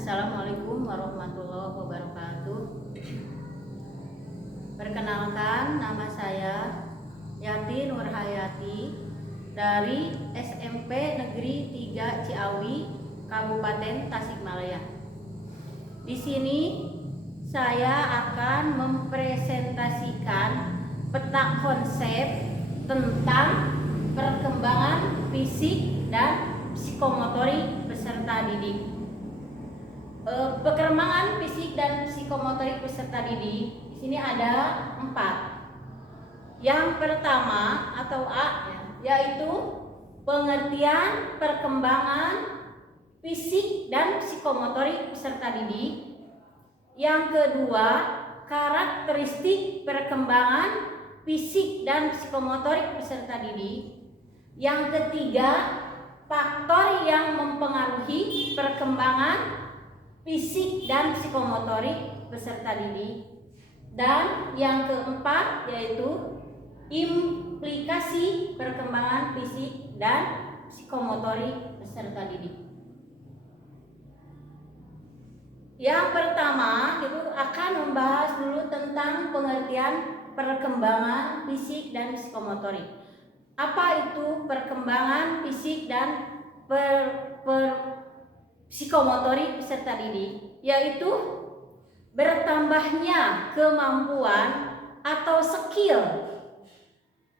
Assalamualaikum warahmatullahi wabarakatuh. Perkenalkan, nama saya Yati Nurhayati dari SMP Negeri 3 Ciawi, Kabupaten Tasikmalaya. Di sini saya akan mempresentasikan peta konsep tentang perkembangan fisik dan psikomotorik peserta didik. Perkembangan fisik dan psikomotorik peserta didik di sini ada 4. Yang pertama atau A yaitu pengertian perkembangan fisik dan psikomotorik peserta didik. Yang kedua, karakteristik perkembangan fisik dan psikomotorik peserta didik. Yang ketiga, faktor yang mempengaruhi perkembangan fisik dan psikomotorik peserta didik. Dan yang keempat yaitu implikasi perkembangan fisik dan psikomotorik peserta didik. Yang pertama itu akan membahas dulu tentang pengertian perkembangan fisik dan psikomotorik. Apa itu perkembangan fisik dan psikomotorik peserta didik? Yaitu bertambahnya kemampuan atau skill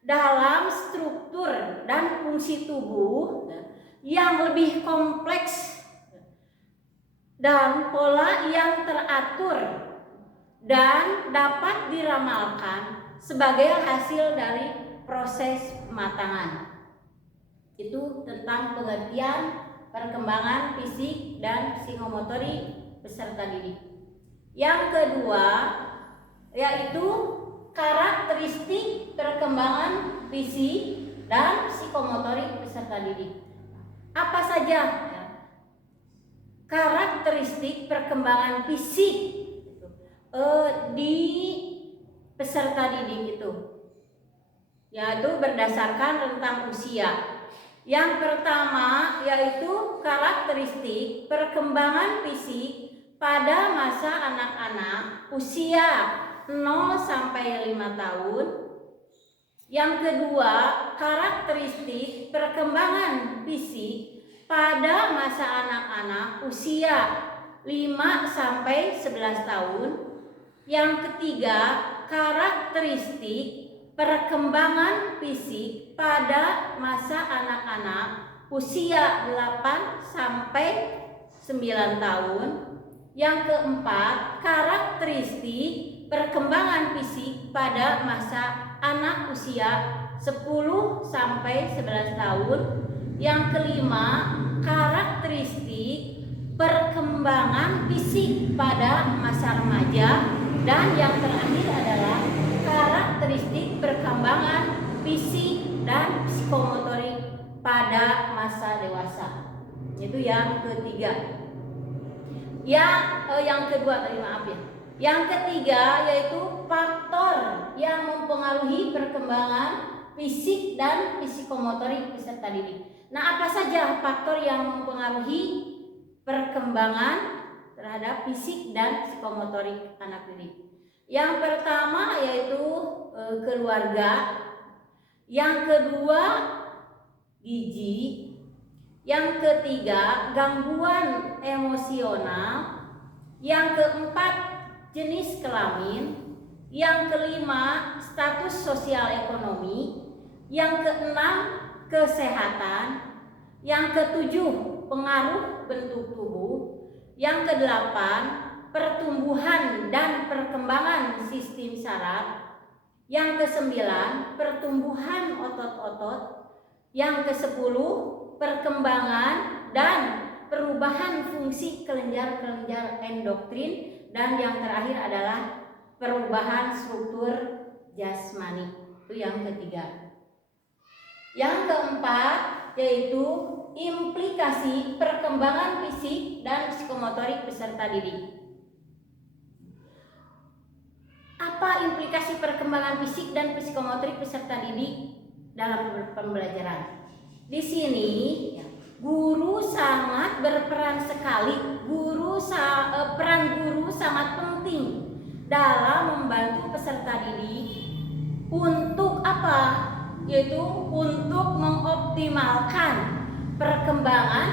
dalam struktur dan fungsi tubuh yang lebih kompleks dan pola yang teratur dan dapat diramalkan sebagai hasil dari proses pematangan. Itu tentang pengertian perkembangan fisik dan psikomotorik peserta didik. Yang kedua yaitu karakteristik perkembangan fisik dan psikomotorik peserta didik. Apa saja karakteristik perkembangan fisik di peserta didik itu? Yaitu berdasarkan rentang usia. Yang pertama yaitu karakteristik perkembangan fisik pada masa anak-anak usia 0 sampai 5 tahun. Yang kedua, karakteristik perkembangan fisik pada masa anak-anak usia 5 sampai 11 tahun. Yang ketiga, karakteristik perkembangan fisik pada masa anak-anak usia 8 sampai 9 tahun. Yang keempat, karakteristik perkembangan fisik pada masa anak usia 10 sampai 11 tahun. Yang kelima, karakteristik perkembangan fisik pada masa remaja. Dan yang terakhir adalah karakteristik perkembangan fisik dan psikomotorik pada masa dewasa. Itu yang ketiga. Yang kedua tadi maaf ya. Yang ketiga yaitu faktor yang mempengaruhi perkembangan fisik dan psikomotorik peserta didik. Nah, apa saja faktor yang mempengaruhi perkembangan terhadap fisik dan psikomotorik anak didik? Yang pertama yaitu keluarga. Yang kedua gizi. Yang ketiga gangguan emosional. Yang keempat jenis kelamin. Yang kelima status sosial ekonomi. Yang keenam kesehatan. Yang ketujuh pengaruh bentuk tubuh. Yang kedelapan pertumbuhan dan perkembangan sistem saraf. Yang kesembilan pertumbuhan otot-otot. Yang kesepuluh perkembangan dan perubahan fungsi kelenjar-kelenjar endokrin. Dan yang terakhir adalah perubahan struktur jasmani. Itu yang ketiga. Yang keempat yaitu implikasi perkembangan fisik dan psikomotorik peserta didik. Apa implikasi perkembangan fisik dan psikomotorik peserta didik dalam pembelajaran? Di sini guru sangat berperan menyampaikan sekali peran guru sangat penting dalam membantu peserta didik untuk apa? Yaitu untuk mengoptimalkan perkembangan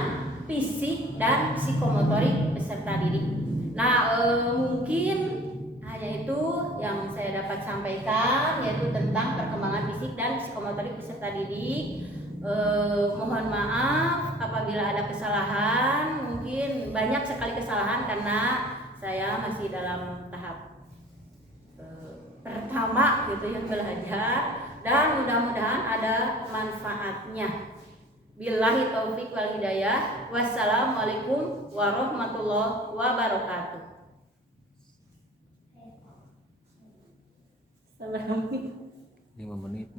fisik dan psikomotorik peserta didik. Nah, mungkin hanya itu yang saya dapat sampaikan, yaitu tentang perkembangan fisik dan psikomotorik peserta didik. Mohon maaf apabila ada kesalahan, mungkin banyak sekali kesalahan karena saya masih dalam tahap pertama gitu ya belajar, dan mudah-mudahan ada manfaatnya. Billahi taufik wal hidayah. Wassalamualaikum warahmatullahi wabarakatuh. 5 menit.